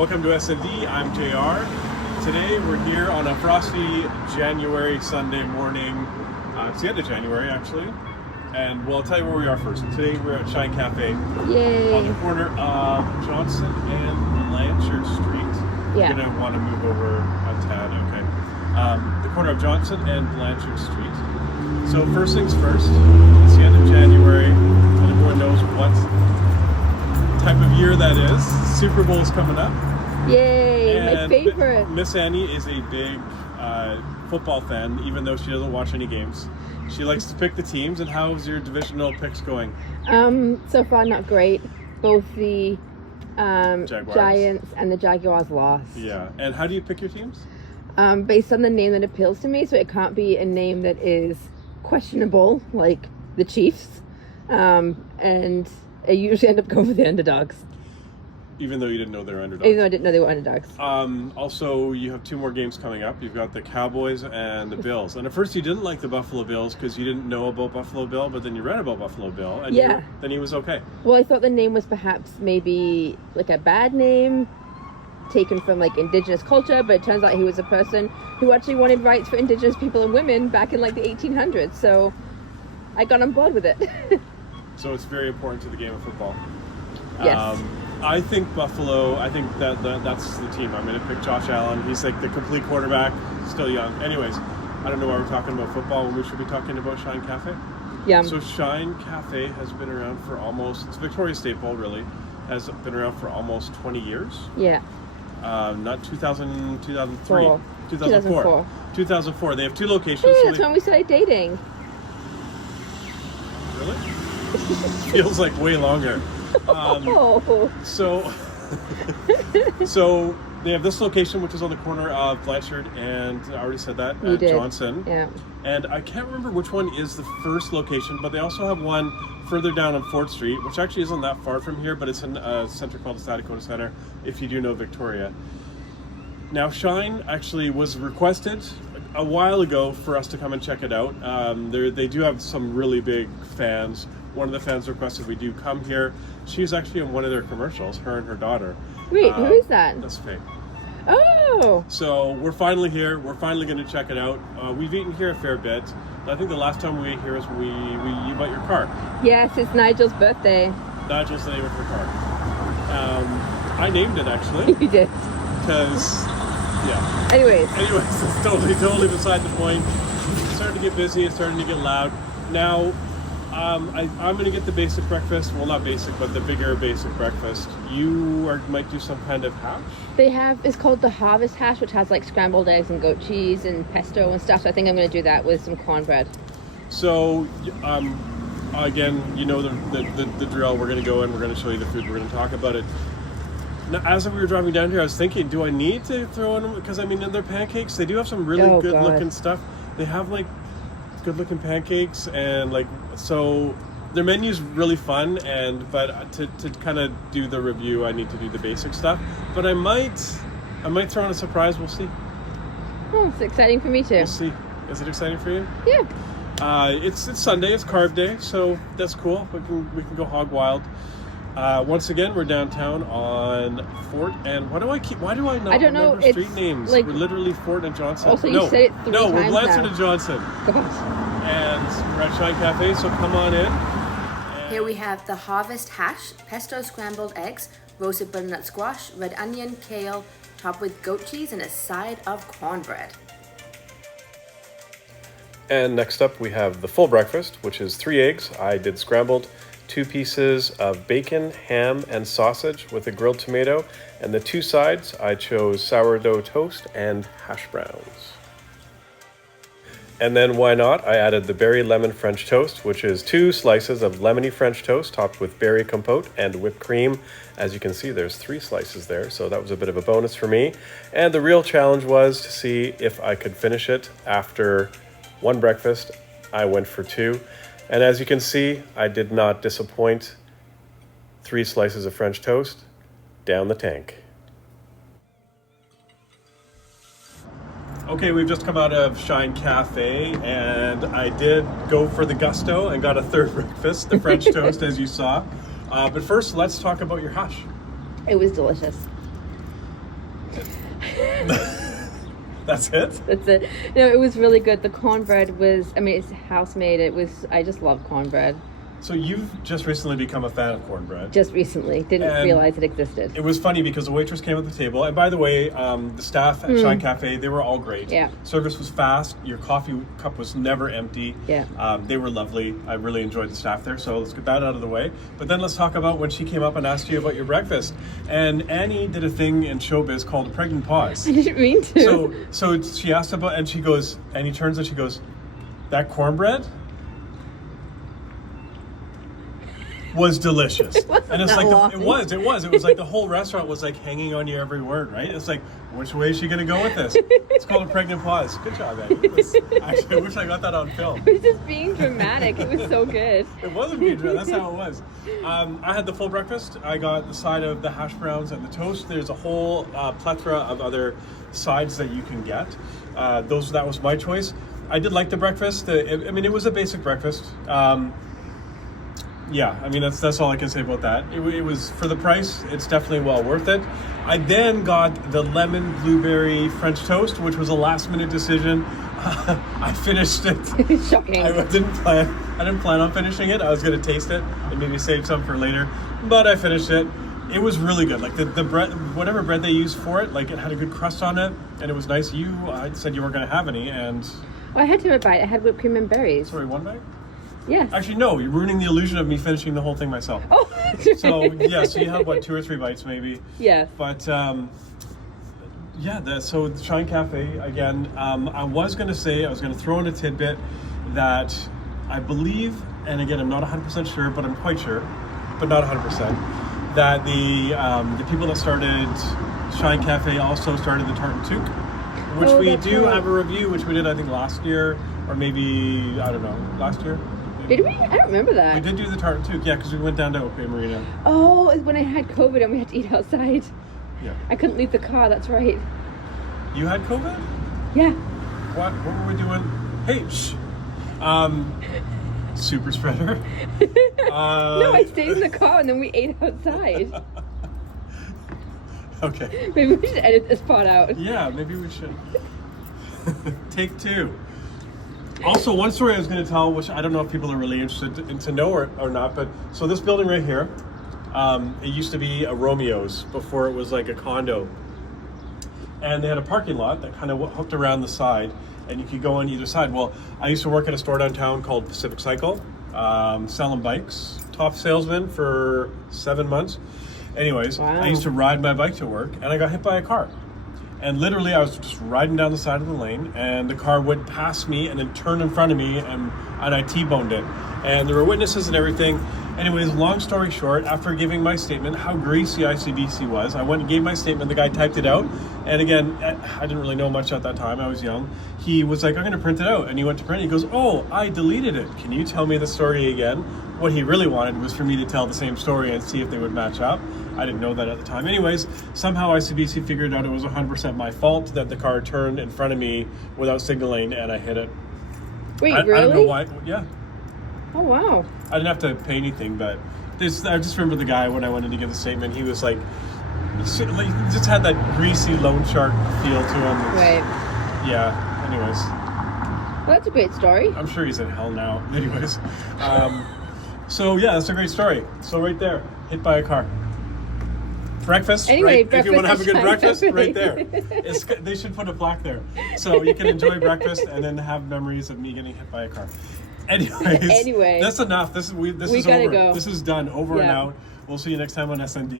Welcome to S&D. I'm JR. Today we're here on a frosty January Sunday morning. It's the end of January actually. And well, I'll tell you where we are first. Today we're at Shine Cafe. Yay! On the corner of Johnson and Blanchard Street. Yeah. You're going to want to move over a tad, okay. The corner of Johnson and Blanchard Street. So first things first, it's the end of January, and everyone knows what type of year that is. Super Bowl is coming up. Yay! And my favorite. Miss Annie is a big football fan, even though she doesn't watch any games. She likes to pick the teams. And how's your divisional picks going? So far not great. Both the Jaguars. Giants and the Jaguars lost. Yeah. And how do you pick your teams? Based on the name that appeals to me, so it can't be a name that is questionable, like the Chiefs. And I usually end up going for the underdogs. Even though you didn't know they were underdogs. Even though I didn't know they were underdogs. Also, you have two more games coming up. You've got the Cowboys and the Bills. And at first you didn't like the Buffalo Bills because you didn't know about Buffalo Bill, but then you read about Buffalo Bill, and Yeah. then he was okay. Well, I thought the name was perhaps maybe like a bad name taken from like indigenous culture, but it turns out he was a person who actually wanted rights for indigenous people and women back in like the 1800s. So I got on board with it. So it's very important to the game of football. Yes. I think Buffalo, that's the team. I'm going to pick Josh Allen. He's like the complete quarterback, still young. Anyways, I don't know why we're talking about football when we should be talking about Shine Cafe. Yeah. So Shine Cafe has been around for it's Victoria Staple really, has been around for almost 20 years. Yeah. Not 2000, 2003. 2004. 2004. They have two locations. Hey, so that's when we started dating. Really? Feels like way longer. So they have this location, which is on the corner of Blanchard and I already said that, You did. Johnson. Yeah. And I can't remember which one is the first location, but they also have one further down on 4th Street, which actually isn't that far from here, but it's in a center called the South Dakota Center, if you do know Victoria. Now, Shine actually was requested a while ago for us to come and check it out. They do have some really big fans. One of the fans requested we do come here. She's actually in one of their commercials, her and her daughter. Wait, who is that? That's Faye. Oh! So we're finally here. We're finally going to check it out. We've eaten here a fair bit. I think the last time we ate here is when you bought your car. Yes, it's Nigel's birthday. Nigel's the name of her car. I named it actually. You did. Because, yeah. Anyways, it's totally beside the point. It's starting to get busy. It's starting to get loud. Now, I'm going to get the basic breakfast. Well, not basic, but the bigger basic breakfast. You might do some kind of hash? it's called the Harvest Hash, which has like scrambled eggs and goat cheese and pesto and stuff. So I think I'm going to do that with some cornbread. So, again, you know the drill. We're going to go in. We're going to show you the food. We're going to talk about it. Now, as we were driving down here, I was thinking, do I need to throw in, because I mean, in their pancakes, they do have some really good looking stuff. They have like good looking pancakes, and like, so their menu's really fun, but to kind of do the review, I need to do the basic stuff. But I might throw in a surprise. We'll see. Oh, it's exciting for me too. We'll see. Is it exciting for you? Yeah. It's Sunday. It's carb day, so that's cool. We can go hog wild. Once again, we're downtown on Fort, and why do I not remember street names? Like, we're literally Fort and Johnson. Also, you said it 3 times we're Blanchard now. and Johnson. And we're at Shine Cafe, so come on in. Here we have the Harvest Hash, pesto scrambled eggs, roasted butternut squash, red onion, kale, topped with goat cheese, and a side of cornbread. And next up, we have the full breakfast, which is 3 eggs. I did scrambled, 2 pieces of bacon, ham, and sausage with a grilled tomato. And the 2 sides, I chose sourdough toast and hash browns. And then why not? I added the berry lemon French toast, which is 2 slices of lemony French toast topped with berry compote and whipped cream. As you can see, there's 3 slices there, so that was a bit of a bonus for me. And the real challenge was to see if I could finish it after 1 breakfast. I went for 2. And as you can see, I did not disappoint. 3 slices of French toast down the tank. Okay, we've just come out of Shine Cafe, and I did go for the gusto and got a 3rd breakfast, the French toast, as you saw. But first, let's talk about your hash. It was delicious. That's it? That's it. No, it was really good. The cornbread was, I mean, it's house made. It was, I just love cornbread. So you've just recently become a fan of cornbread. Just recently. Didn't And realize it existed. It was funny because the waitress came at the table, and by the way, the staff at Shine Cafe, they were all great. Yeah. Service was fast. Your coffee cup was never empty. Yeah. They were lovely. I really enjoyed the staff there, so let's get that out of the way. But then let's talk about when she came up and asked you about your breakfast. And Annie did a thing in showbiz called a pregnant pause. I didn't mean to. So she asked about, and she goes, Annie turns and she goes, that cornbread was delicious. And it's like it was like the whole restaurant was like hanging on your every word, right? It's like, which way is she gonna go with this? It's called a pregnant pause. Good job, Annie. Actually, I wish I got that on film. It was just being dramatic. It was so good. It wasn't being dramatic. That's how it was. I had the full breakfast. I got the side of the hash browns and the toast. There's a whole plethora of other sides that you can get. That was my choice. I did like the breakfast. It was a basic breakfast. Yeah, I mean, that's all I can say about that. It was, for the price, it's definitely well worth it. I then got the lemon blueberry French toast, which was a last minute decision. I finished it. Shocking. I didn't plan on finishing it. I was going to taste it and maybe save some for later, but I finished it. It was really good. Like the bread, whatever bread they used for it, like it had a good crust on it, and it was nice. I said you weren't going to have any, and I had to have a bite. I had whipped cream and berries. sorry, one bite? Yeah. Actually, no, you're ruining the illusion of me finishing the whole thing myself. Oh, that's right. So, yeah, so you had, 2 or 3 bites maybe. Yeah. But, so the Shine Cafe, again, I was going to throw in a tidbit that I believe, and again, I'm not 100% sure, but I'm quite sure, but not 100%, that the people that started Shine Cafe also started the Tart and Toque, which we do have a review, which we did, I think, last year, or maybe, I don't know, last year? Did we? I don't remember that. We did do the Tart and Toque, yeah, because we went down to OK Marina. Oh, it was when I had COVID and we had to eat outside. Yeah. I couldn't leave the car, that's right. You had COVID? Yeah. What were we doing? Hey, shh. Super spreader. No, I stayed in the car and then we ate outside. Okay. Maybe we should edit this part out. Yeah, maybe we should. Take 2. Also, one story I was going to tell, which I don't know if people are really interested to know or not, but so this building right here, it used to be a Romeo's before it was like a condo. And they had a parking lot that kind of hooked around the side, and you could go on either side. Well, I used to work at a store downtown called Pacific Cycle, selling bikes, top salesman for 7 months. Anyways, wow. I used to ride my bike to work, and I got hit by a car. And literally, I was just riding down the side of the lane, and the car went past me and then turned in front of me, and I T-boned it. And there were witnesses and everything. Anyways, long story short, after giving my statement, how greasy ICBC was, I went and gave my statement. The guy typed it out. And again, I didn't really know much at that time. I was young. He was like, I'm going to print it out. And he went to print it. He goes, oh, I deleted it. Can you tell me the story again? What he really wanted was for me to tell the same story and see if they would match up. I didn't know that at the time. Anyways, somehow ICBC figured out it was 100% my fault that the car turned in front of me without signaling and I hit it. Wait, really? I don't know why. Yeah. Oh, wow. I didn't have to pay anything, but I just remember the guy when I went in to give the statement, he was like, he just had that greasy loan shark feel to him. Right. Yeah, anyways. Well, that's a great story. I'm sure he's in hell now. Anyways. So, yeah, that's a great story. So right there, hit by a car. Breakfast, anyway, right? If you want to have a good breakfast, Cafe. right there. They should put a plaque there. So you can enjoy breakfast and then have memories of me getting hit by a car. Anyways, anyway, that's enough. This is over. Go. This is done. Over and out. We'll see you next time on SND.